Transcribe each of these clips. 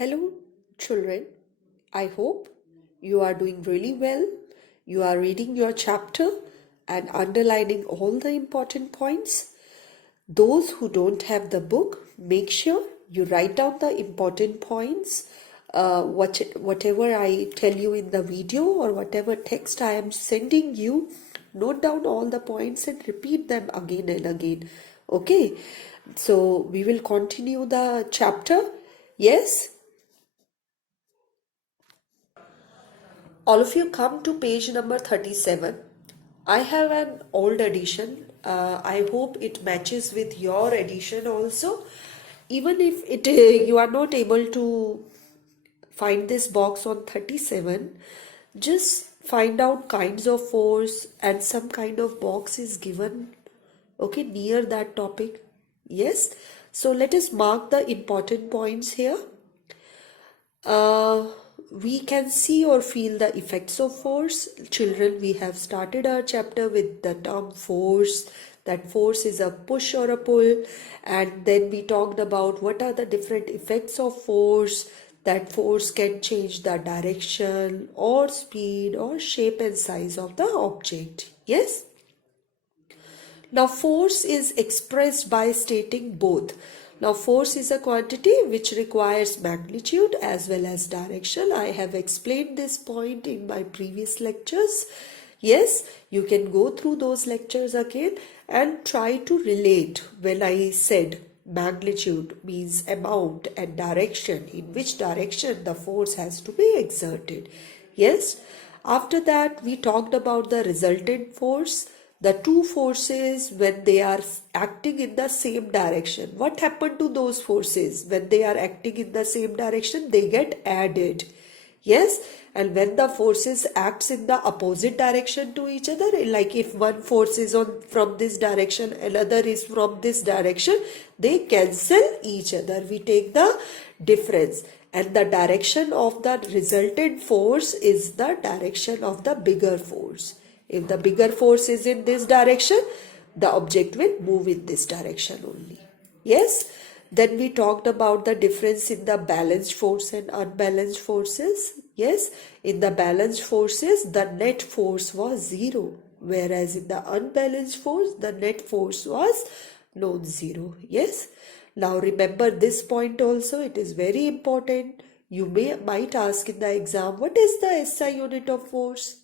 Hello, children. I hope you are doing really well. You are reading your chapter and underlining all the important points. Those who don't have the book, make sure you write down the important points. Whatever I tell you in the video or whatever text I am sending you, note down all the points and repeat them again and again. Okay, so we will continue the chapter. Yes. All of you come to page number 37. I have an old edition. I hope it matches with your edition also. Even if you are not able to find this box on 37, just find out kinds of force and some kind of box is given, okay, near that topic. Yes. So let us mark the important points here. We can see or feel the effects of force. Children, we have started our chapter with the term force. That force is a push or a pull, and then we talked about what are the different effects of force. That force can change the direction or speed or shape and size of the object. Yes. Now, force is expressed by stating both. Now, force is a quantity which requires magnitude as well as direction. I have explained this point in my previous lectures. Yes, you can go through those lectures again and try to relate when I said magnitude means amount and direction, in which direction the force has to be exerted. Yes, after that we talked about the resultant force. The two forces, when they are acting in the same direction, what happened to those forces? When they are acting in the same direction, they get added. Yes, and when the forces acts in the opposite direction to each other, like if one force is on from this direction, another is from this direction, they cancel each other. We take the difference, and the direction of the resultant force is the direction of the bigger force. If the bigger force is in this direction, the object will move in this direction only. Yes. Then we talked about the difference in the balanced force and unbalanced forces. Yes. In the balanced forces, the net force was 0. Whereas in the unbalanced force, the net force was non-zero. Yes. Now remember this point also. It is very important. You might ask in the exam, what is the SI unit of force?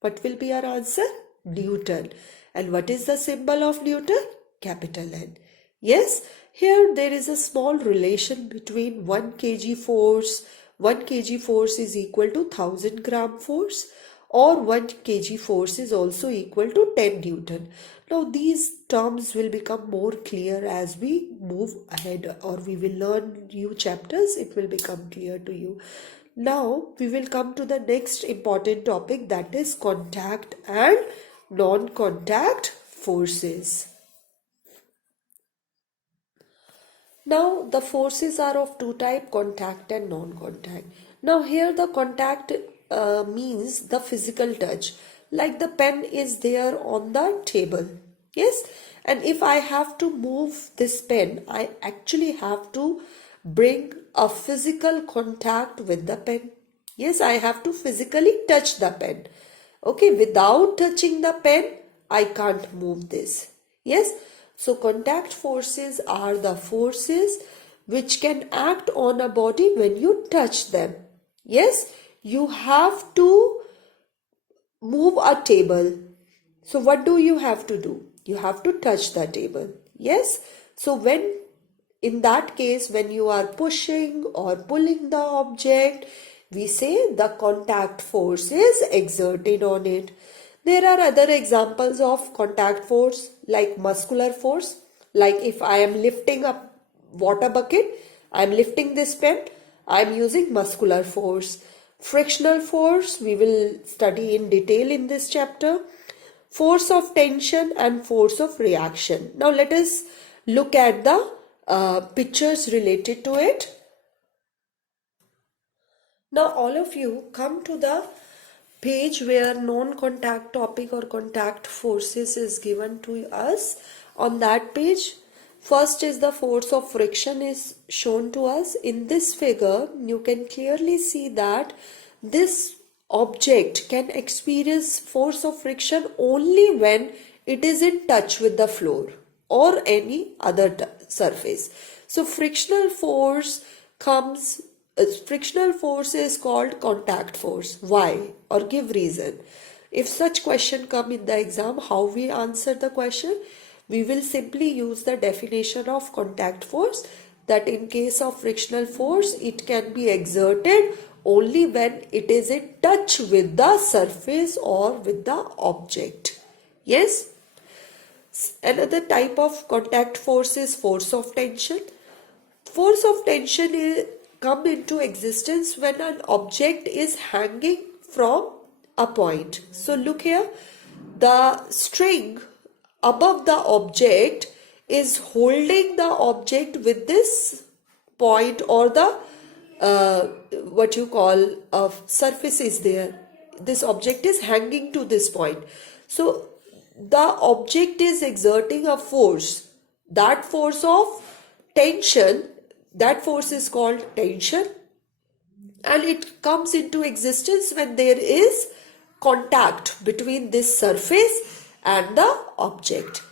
What will be our answer? Newton. And what is the symbol of Newton? Capital N. Yes, here there is a small relation between 1 kg force. 1 kg force is equal to 1000 gram force, or 1 kg force is also equal to 10 Newton. Now these terms will become more clear as we move ahead, or we will learn new chapters. It will become clear to you. Now we will come to the next important topic, that is contact and non-contact forces. Now the forces are of two types, contact and non-contact. Now here the contact means the physical touch, like the pen is there on the table. Yes, and if I have to move this pen, I actually have to bring a physical contact with the pen. Yes, I have to physically touch the pen. Okay, without touching the pen, I can't move this. Yes, so contact forces are the forces which can act on a body when you touch them. Yes, you have to move a table. So what do you have to do? You have to touch the table. Yes, so when in that case, when you are pushing or pulling the object, we say the contact force is exerted on it. There are other examples of contact force like muscular force. Like if I am lifting a water bucket, I am lifting this pen, I am using muscular force. Frictional force we will study in detail in this chapter. Force of tension and force of reaction. Now let us look at the pictures related to it. Now all of you come to the page where non-contact topic or contact forces is given to us. On that page, First is the force of friction is shown to us. In this figure you can clearly see that this object can experience force of friction only when it is in touch with the floor or any other surface. So frictional force is called contact force. Why? Or give reason. If such question come in the exam, how we answer the question? We will simply use the definition of contact force, that in case of frictional force it can be exerted only when it is in touch with the surface or with the object. Yes. Another type of contact force is force of tension. Force of tension come into existence when an object is hanging from a point. So look here, the string above the object is holding the object with this point, or the what you call surface is there. This object is hanging to this point. So the object is exerting a force. That force of tension, that force is called tension, and it comes into existence when there is contact between this surface and the object.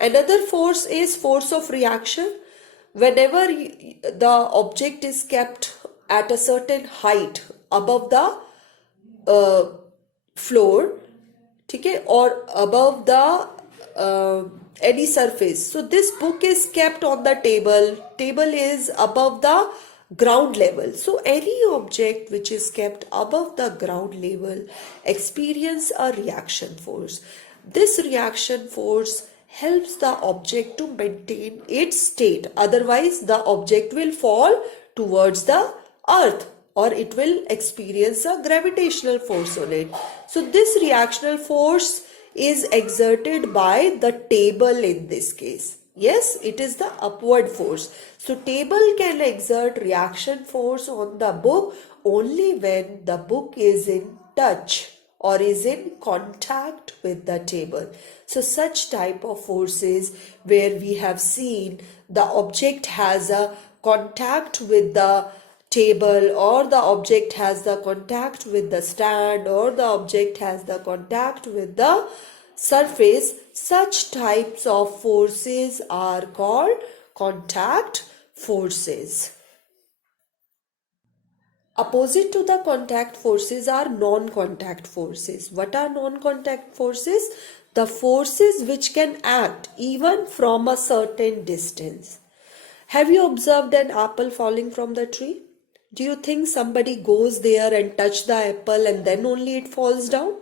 Another force is force of reaction. Whenever the object is kept at a certain height above the floor, okay, or above the any surface. So this book is kept on the table is above the ground level. So any object which is kept above the ground level experience a reaction force. This reaction force helps the object to maintain its state. Otherwise, the object will fall towards the earth, or it will experience a gravitational force on it. So this reactional force is exerted by the table in this case. Yes, it is the upward force. So table can exert reaction force on the book only when the book is in touch or is in contact with the table. So such type of forces where we have seen the object has a contact with the table, or the object has the contact with the stand, or the object has the contact with the surface, such types of forces are called contact forces. Opposite to the contact forces are non-contact forces. What are non-contact forces? The forces which can act even from a certain distance. Have you observed an apple falling from the tree? Do you think somebody goes there and touch the apple and then only it falls down?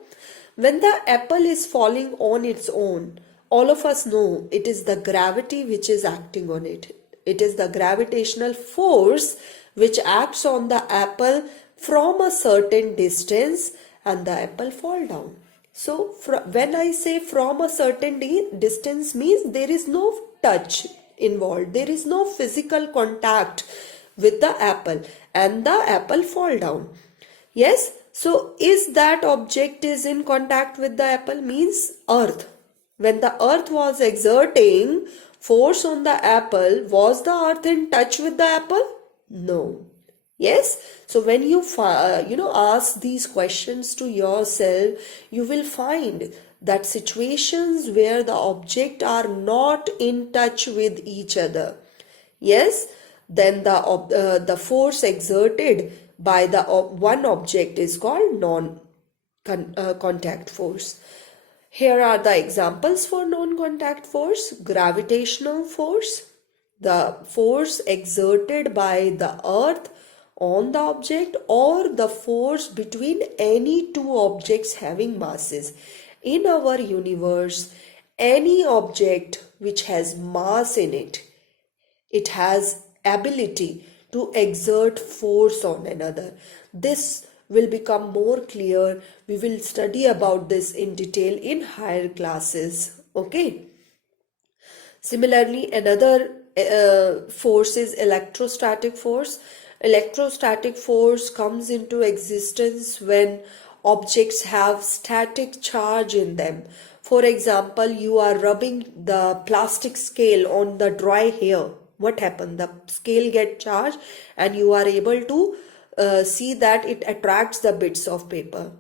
When the apple is falling on its own, all of us know it is the gravity which is acting on it. It is the gravitational force which acts on the apple from a certain distance and the apple fall down. So when I say from a certain distance means there is no touch involved. There is no physical contact with the apple and the apple fall down. Yes. So is that object is in contact with the apple means earth. When the earth was exerting force on the apple, was the earth in touch with the apple? No. Yes. So when you ask these questions to yourself, you will find that situations where the object are not in touch with each other, yes, then the force exerted by the one object is called non-contact force. Here are the examples for non-contact force. Gravitational force, the force exerted by the earth on the object, or the force between any two objects having masses. In our universe, any object which has mass in it, it has ability to exert force on another. This will become more clear. We will study about this in detail in higher classes. Okay. Similarly, another force is electrostatic force. Electrostatic force comes into existence when objects have static charge in them. For example, you are rubbing the plastic scale on the dry hair. What happened? The scale get charged and you are able to see that it attracts the bits of paper.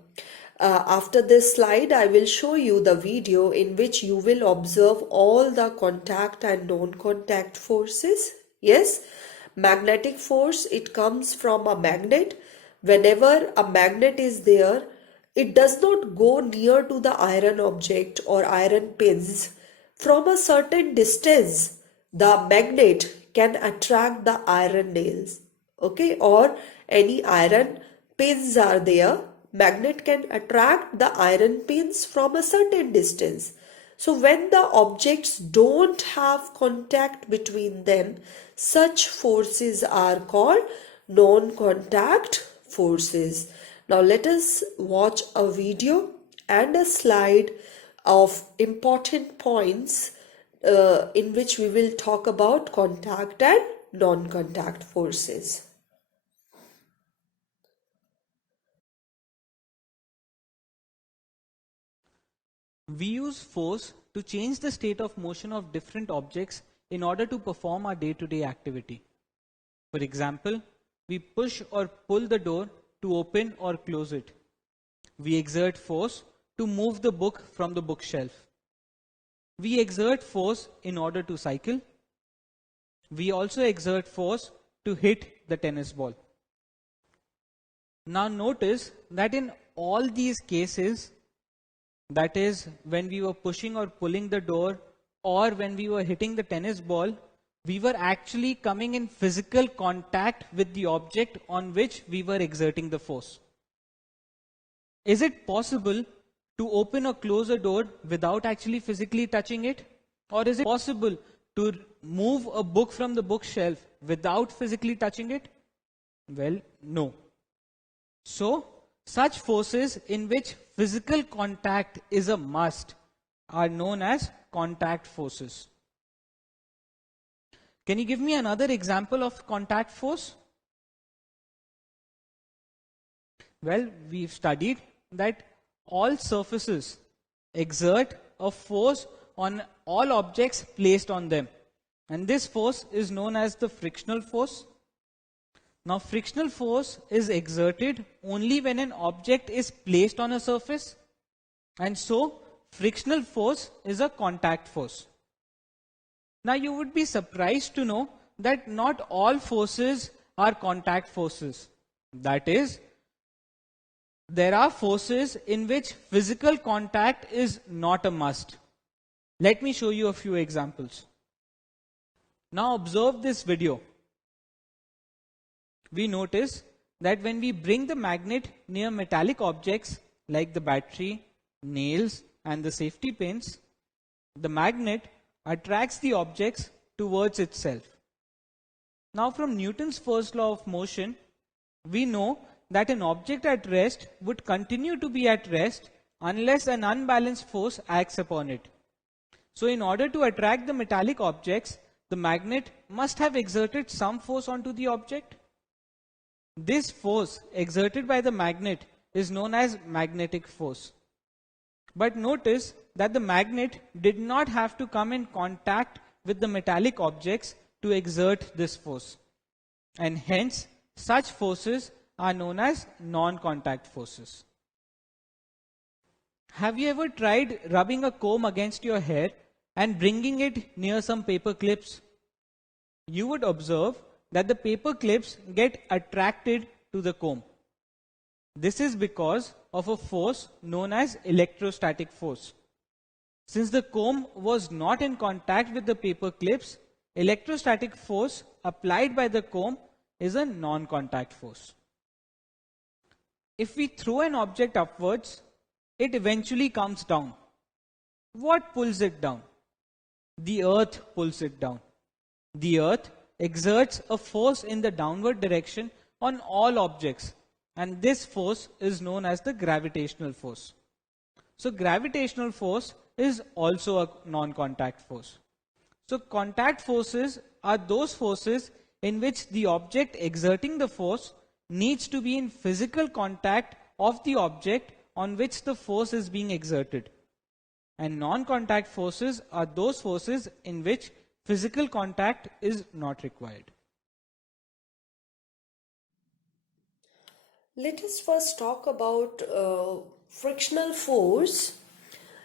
After this slide, I will show you the video in which you will observe all the contact and non-contact forces. Yes, magnetic force, it comes from a magnet. Whenever a magnet is there, it does not go near to the iron object or iron pins. From a certain distance, the magnet can attract the iron nails, okay, or any iron pins are there. Magnet can attract the iron pins from a certain distance. So when the objects don't have contact between them, such forces are called non-contact forces. Now let us watch a video and a slide of important points in which we will talk about contact and non-contact forces. We use force to change the state of motion of different objects in order to perform our day-to-day activity. For example, we push or pull the door to open or close it. We exert force to move the book from the bookshelf. We exert force in order to cycle. We also exert force to hit the tennis ball. Now notice that in all these cases, that is, when we were pushing or pulling the door or when we were hitting the tennis ball, we were actually coming in physical contact with the object on which we were exerting the force. Is it possible to open or close a door without actually physically touching it? Or is it possible to move a book from the bookshelf without physically touching it? Well, no. So, such forces in which physical contact is a must are known as contact forces. Can you give me another example of contact force? Well, we've studied that all surfaces exert a force on all objects placed on them. And this force is known as the frictional force. Now, frictional force is exerted only when an object is placed on a surface. And so, frictional force is a contact force. Now, you would be surprised to know that not all forces are contact forces. That is, there are forces in which physical contact is not a must. Let me show you a few examples. Now, observe this video. We notice that when we bring the magnet near metallic objects like the battery, nails, and the safety pins, the magnet attracts the objects towards itself. Now, from Newton's first law of motion, we know that an object at rest would continue to be at rest unless an unbalanced force acts upon it. So, in order to attract the metallic objects, the magnet must have exerted some force onto the object. This force exerted by the magnet is known as magnetic force. But notice that the magnet did not have to come in contact with the metallic objects to exert this force. And hence, such forces are known as non-contact forces. Have you ever tried rubbing a comb against your hair and bringing it near some paper clips? You would observe that the paper clips get attracted to the comb. This is because of a force known as electrostatic force. Since the comb was not in contact with the paper clips, electrostatic force applied by the comb is a non-contact force. If we throw an object upwards, it eventually comes down. What pulls it down? The earth pulls it down. The earth exerts a force in the downward direction on all objects, and this force is known as the gravitational force. So gravitational force is also a non-contact force. So contact forces are those forces in which the object exerting the force needs to be in physical contact of the object on which the force is being exerted. And non-contact forces are those forces in which physical contact is not required. Let us first talk about frictional force.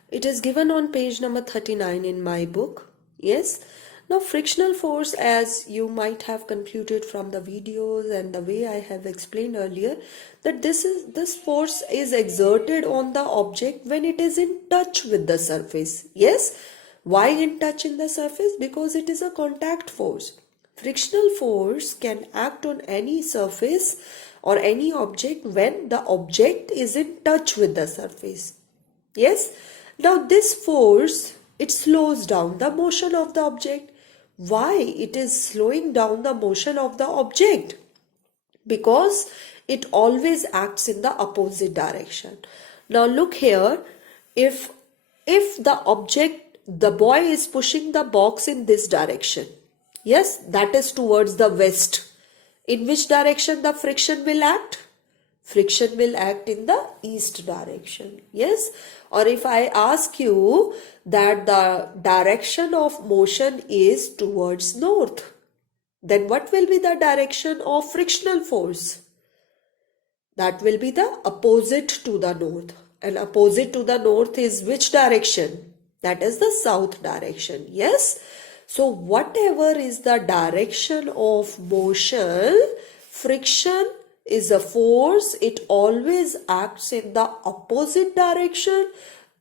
It is given on page number 39 in my book. Yes. Now, frictional force, as you might have concluded from the videos and the way I have explained earlier, that this force is exerted on the object when it is in touch with the surface. Yes. Why in touch in the surface? Because it is a contact force. Frictional force can act on any surface or any object when the object is in touch with the surface. Yes. Now this force, it slows down the motion of the object. Why it is slowing down the motion of the object? Because it always acts in the opposite direction. Now look here, if the object, the boy is pushing the box in this direction, yes, that is towards the west, in which direction the friction will act? Friction will act in the east direction. Yes. Or if I ask you that the direction of motion is towards north, then what will be the direction of frictional force? That will be the opposite to the north. And opposite to the north is which direction? That is the south direction. Yes. So whatever is the direction of motion, friction is a force. It always acts in the opposite direction.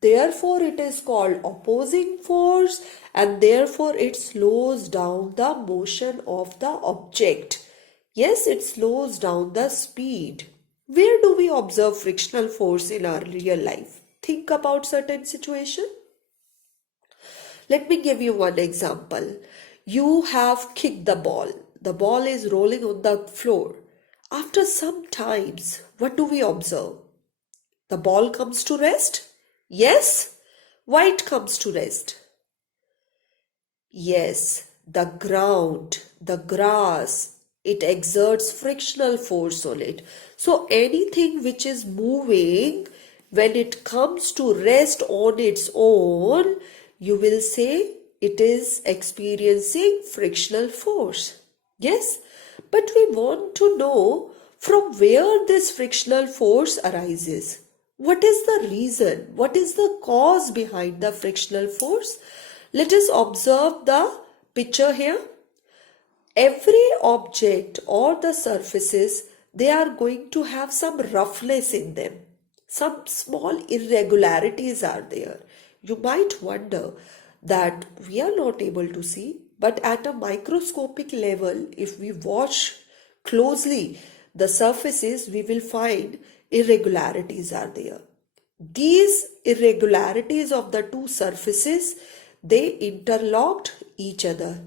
Therefore, it is called opposing force, and therefore it slows down the motion of the object. Yes, it slows down the speed. Where do we observe frictional force in our real life? Think about certain situation. Let me give you one example. You have kicked the ball. The ball is rolling on the floor. After some times, what do we observe? The ball comes to rest? Yes. Why it comes to rest? Yes, the ground, the grass, it exerts frictional force on it. So anything which is moving, when it comes to rest on its own, you will say it is experiencing frictional force. Yes, but we want to know from where this frictional force arises. What is the reason? What is the cause behind the frictional force? Let us observe the picture here. Every object or the surfaces, they are going to have some roughness in them. Some small irregularities are there. You might wonder that we are not able to see, but at a microscopic level, if we watch closely the surfaces, we will find irregularities are there. These irregularities of the two surfaces, they interlocked each other.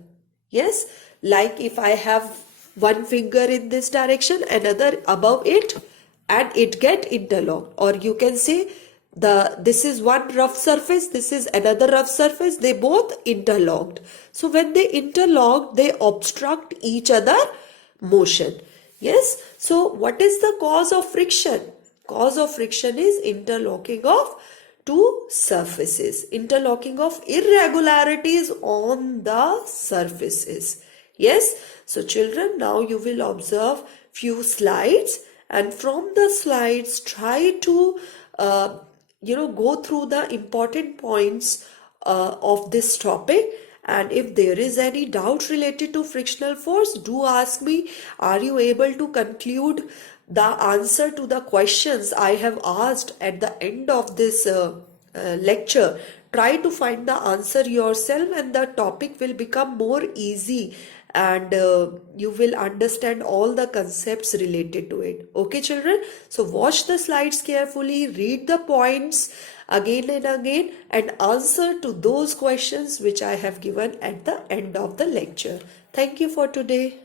Yes, like if I have one finger in this direction, another above it, and it get interlocked. Or you can say this is one rough surface, this is another rough surface, they both interlocked. So when they interlock, they obstruct each other motion. Yes, so what is the cause of friction? Cause of friction is interlocking of two surfaces, interlocking of irregularities on the surfaces. Yes, so children, now you will observe few slides, and from the slides try to go through the important points of this topic. And if there is any doubt related to frictional force, do ask me. Are you able to conclude the answer to the questions I have asked at the end of this lecture? Try to find the answer yourself, and the topic will become more easy, and you will understand all the concepts related to it. Okay, children? So watch the slides carefully, read the points again and again, and answer to those questions which I have given at the end of the lecture. Thank you for today.